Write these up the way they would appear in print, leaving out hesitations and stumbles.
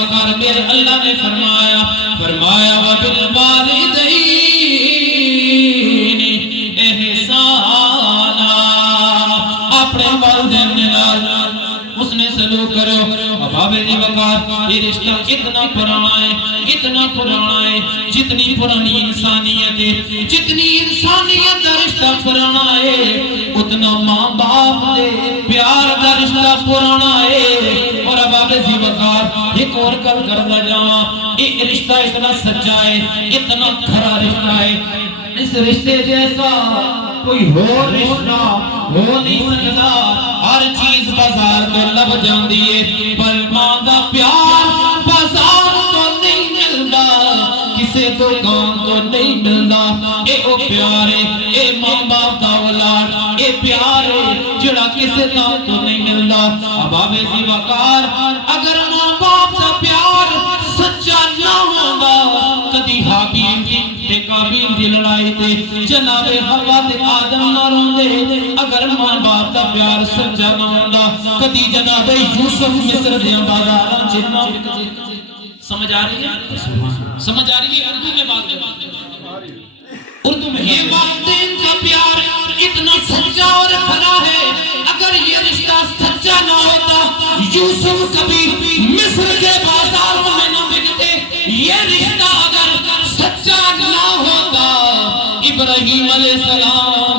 وقار میرے اللہ نے فرمایا وَبِالْوَالِدَيْنِ احسانا، اپنے والدین کے نال اس نے سلوک کرو۔ اباب جی وقار یہ رشتہ اتنا پرانا ہے جتنی پرانی انسانیت ہے، جتنی انسانیت کا رشتہ پرانا ہے اتنا ماں باپ دے پیار کا رشتہ پرانا ہے۔ اور اباب جی وقار ایک اور گل کردا جاواں، یہ رشتہ اتنا سچا ہے، اتنا کھرا رشتہ ہے، اس رشتے جیسا کوئی اور رشتہ ہو نہیں سکتا۔ ہر چیز بازار تو لب جاندی ہے پر ماں دا پیار بازار تو نہیں ملدا، کسے دکان تو نہیں ملدا۔ اے او پیار ہے، اے ماں باپ دا اولاد، اے پیار ہے جڑا کسے دا تو نہیں ملدا۔ اباب جی وقار اگر ماں باپ دا پیار سچا نہ ہوندا، کدی حابیل تے قابیل دی لڑائی تے جناب حوا تے آدم نہ روندے۔ اگر ماں باپ دا پیار سچا نہ ہوندا، کدی جناب یوسف مصر دے بازاراں وچ نہ وکدے۔ سمجھ آ رہی ہے؟ سمجھ آ رہی ہے؟ اردو میں بات کریں، اردو میں یہ والدین کا پیار اتنا سچا اور کھرا ہے، اگر یہ رشتہ سچا نہ ہوتا یوسف کبھی مصر کے بازاروں میں نہ بکتے۔ یہ رشتہ اگر سچا نہ ہوتا ابراہیم علیہ السلام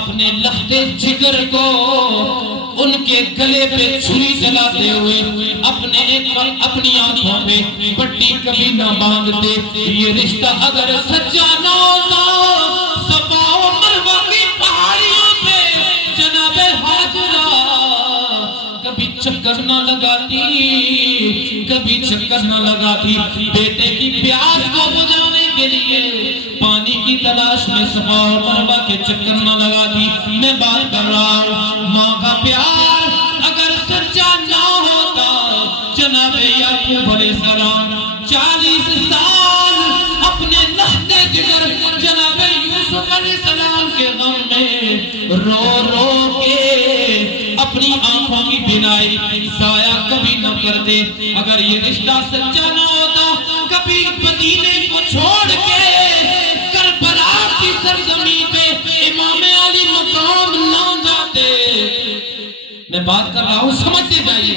اپنے لختے جگر کو ان کے گلے پہ چھری چلاتے ہوئے اپنی آنکھوں پہ پٹی کبھی نہ باندھتے۔ یہ رشتہ اگر سچا نہ ہوتا صفا و مروہ کی پہاڑیوں پہ جناب ہاجرہ کبھی چکر نہ لگاتی، بیٹے کی پیاس کو بجھانے کے لیے پانی کی تلاش میں صفا و مروہ کے چکر نہ لگاتی۔ میں بات کر رہا ہوں ماں کا پیار اگر سچا نہ ہوتا، جناب یعقوب علیہ السلام 40 سال اپنے لختے جگر جناب یوسف علیہ السلام کے غم میں رو کے اپنی آنکھوں کی بینائی ضائع کبھی نہ کرتے۔ اگر یہ رشتہ سچا نہ ہوتا کبھی مدینے کو چھوڑ کے کربلا کی سرزمین پہ امام علی مقام نہ جاتے۔ میں بات کر رہا ہوں سمجھتے جائیے،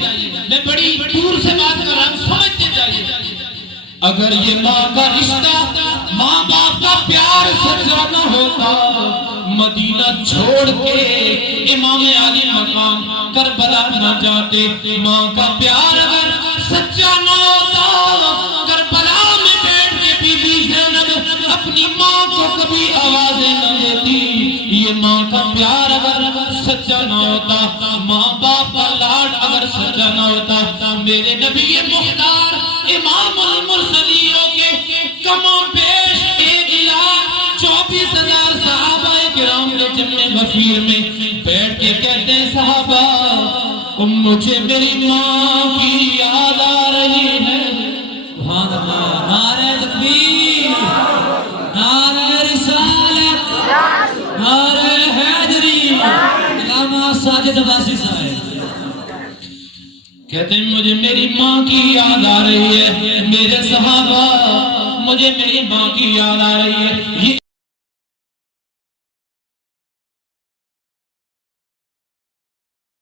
میں بڑی دور سے بات کر رہا ہوں سمجھتے جائیے۔ اگر یہ ماں کا رشتہ ماں باپ کا پیار سچا نہ ہوتا مدینہ چھوڑ کے امام علی مقام کربلا نہ جاتے۔ ماں کا پیار اگر سچا نہ ہوتا کربلا میں بیٹھ کے بی بی زینب اپنی ماں کو کبھی آوازیں نہ دیتی۔ یہ ماں کا پیار اگر سچا نہ ہوتا، ماں باپ کا لاڈ اگر سچا نہ ہوتا، میرے نبی مختار امام المرسلین کے کموں پیش 1,24,000 صحابہ کرام نے جمع غفیر میں بیٹھ کے کہتے ہیں صحابہ مجھے میری ماں کی یاد آ رہی ہے۔ سبحان اللہ، نعرہ تکبیر، نعرہ رسالت، نعرہ حیدری، علامہ ساجد عباسی صاحب کہتے ہیں مجھے میری ماں کی یاد آ رہی ہے۔ میرے صحابہ مجھے میری ماں کی یاد آ رہی ہے۔